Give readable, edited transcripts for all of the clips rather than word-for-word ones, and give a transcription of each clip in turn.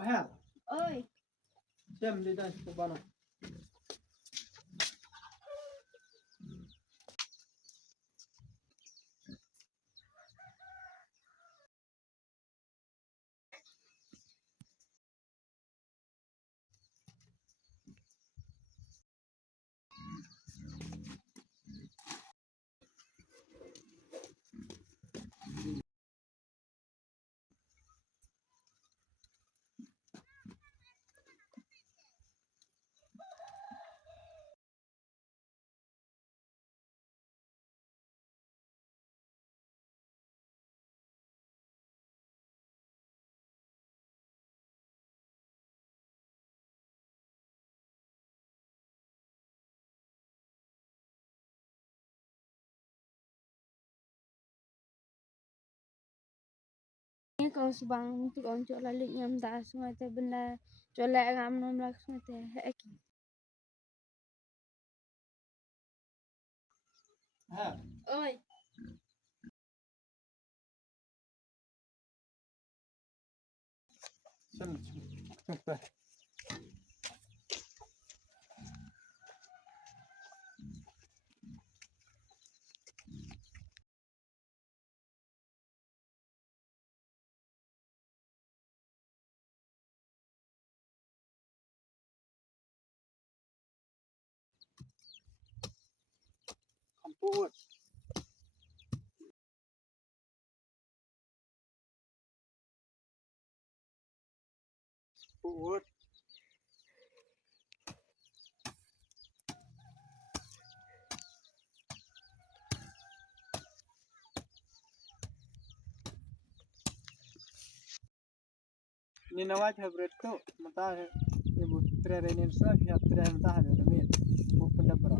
Här. Ơi. Xem đi đây của bạn này. Kau subang tu kau cok lalu nyam dah semua tu benda colek ngam nom lak semua tu hek. Här. Oi. Xem chụp đây. Không puốt. Puốt. Ni nawaj favorite tu mata ibu trerenin sa pihak treren mata ada demi bukan dabra.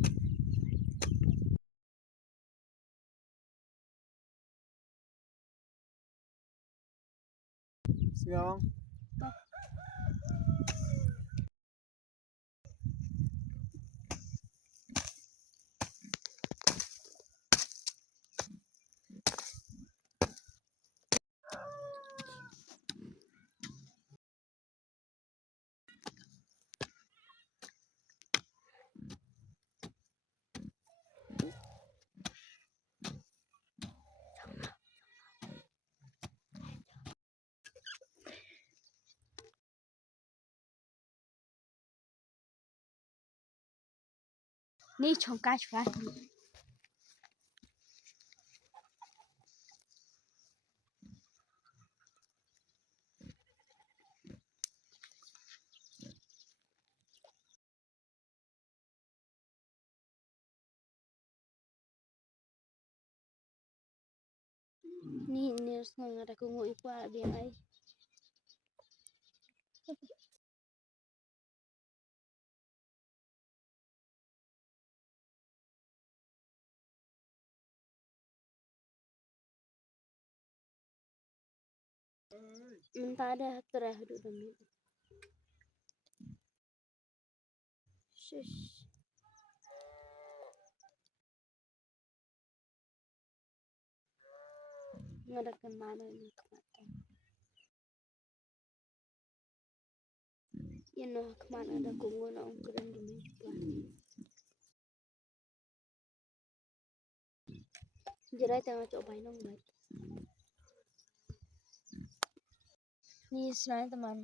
Siang. Ni chongka chwa. Ni senang ada kungu ipa biang ai. Mentah ada terah duduk demi. Shush. Ngadakan mana ni kemana? Ino kemana ada kungu na ongkran demi ipa. Jerai tengah coba nong baik. Ni senang teman.